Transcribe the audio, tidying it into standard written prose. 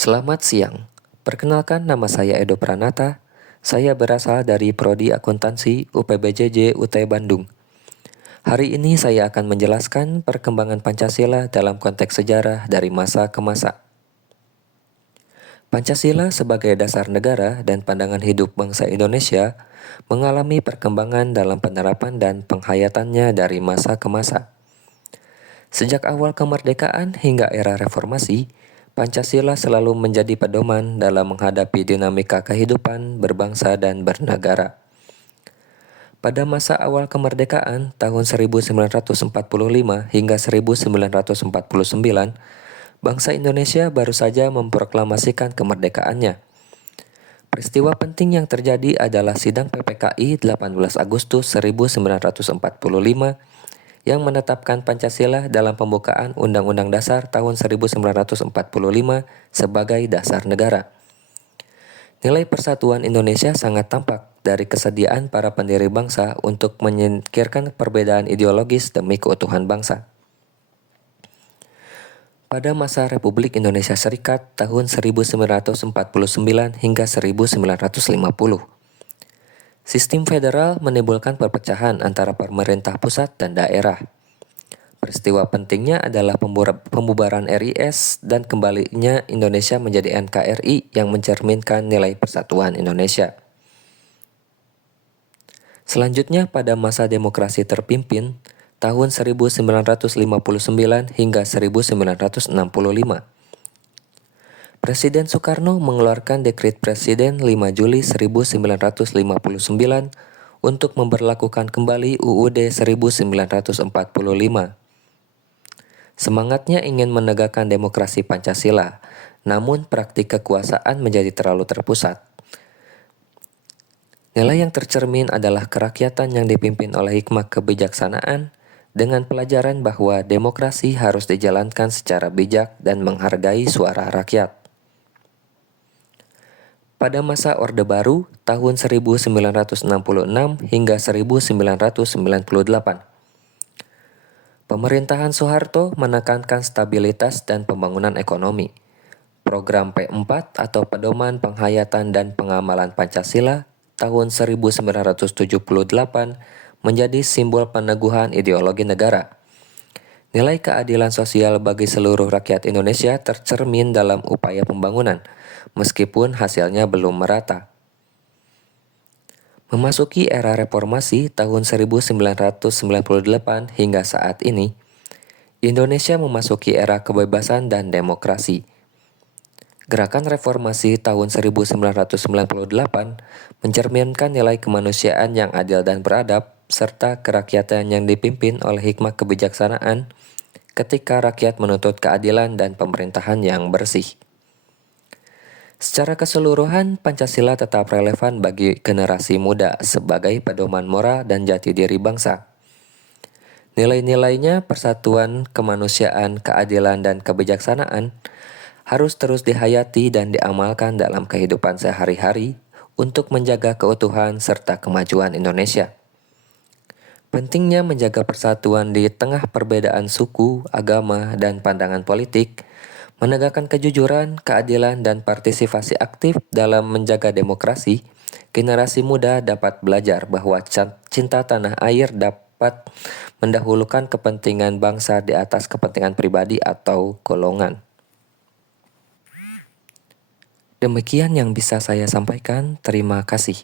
Selamat siang. Perkenalkan, nama saya Edo Pranata. Saya berasal dari Prodi Akuntansi UPBJJ UT Bandung. Hari ini saya akan menjelaskan perkembangan Pancasila dalam konteks sejarah dari masa ke masa. Pancasila sebagai dasar negara dan pandangan hidup bangsa Indonesia mengalami perkembangan dalam penerapan dan penghayatannya dari masa ke masa. Sejak awal kemerdekaan hingga era reformasi, Pancasila selalu menjadi pedoman dalam menghadapi dinamika kehidupan berbangsa dan bernegara. Pada masa awal kemerdekaan tahun 1945 hingga 1949, bangsa Indonesia baru saja memproklamasikan kemerdekaannya. Peristiwa penting yang terjadi adalah Sidang PPKI 18 Agustus 1945 yang menetapkan Pancasila dalam pembukaan Undang-Undang Dasar tahun 1945 sebagai dasar negara. Nilai persatuan Indonesia sangat tampak dari kesediaan para pendiri bangsa untuk menyingkirkan perbedaan ideologis demi keutuhan bangsa. Pada masa Republik Indonesia Serikat tahun 1949 hingga 1950, sistem federal menimbulkan perpecahan antara pemerintah pusat dan daerah. Peristiwa pentingnya adalah pembubaran RIS dan kembalinya Indonesia menjadi NKRI yang mencerminkan nilai persatuan Indonesia. Selanjutnya pada masa demokrasi terpimpin, tahun 1959 hingga 1965. Presiden Soekarno mengeluarkan Dekret Presiden 5 Juli 1959 untuk memberlakukan kembali UUD 1945. Semangatnya ingin menegakkan demokrasi Pancasila, namun praktik kekuasaan menjadi terlalu terpusat. Nilai yang tercermin adalah kerakyatan yang dipimpin oleh hikmah kebijaksanaan dengan pelajaran bahwa demokrasi harus dijalankan secara bijak dan menghargai suara rakyat. Pada masa Orde Baru tahun 1966 hingga 1998, pemerintahan Soeharto menekankan stabilitas dan pembangunan ekonomi. Program P4 atau Pedoman Penghayatan dan Pengamalan Pancasila tahun 1978 menjadi simbol peneguhan ideologi negara. Nilai keadilan sosial bagi seluruh rakyat Indonesia tercermin dalam upaya pembangunan, meskipun hasilnya belum merata. Memasuki era reformasi tahun 1998 hingga saat ini, Indonesia memasuki era kebebasan dan demokrasi. Gerakan reformasi tahun 1998 mencerminkan nilai kemanusiaan yang adil dan beradab, serta kerakyatan yang dipimpin oleh hikmah kebijaksanaan ketika rakyat menuntut keadilan dan pemerintahan yang bersih. Secara keseluruhan, Pancasila tetap relevan bagi generasi muda sebagai pedoman moral dan jati diri bangsa. Nilai-nilainya, persatuan, kemanusiaan, keadilan, dan kebijaksanaan harus terus dihayati dan diamalkan dalam kehidupan sehari-hari untuk menjaga keutuhan serta kemajuan Indonesia. Pentingnya menjaga persatuan di tengah perbedaan suku, agama, dan pandangan politik, menegakkan kejujuran, keadilan, dan partisipasi aktif dalam menjaga demokrasi, generasi muda dapat belajar bahwa cinta tanah air dapat mendahulukan kepentingan bangsa di atas kepentingan pribadi atau golongan. Demikian yang bisa saya sampaikan. Terima kasih.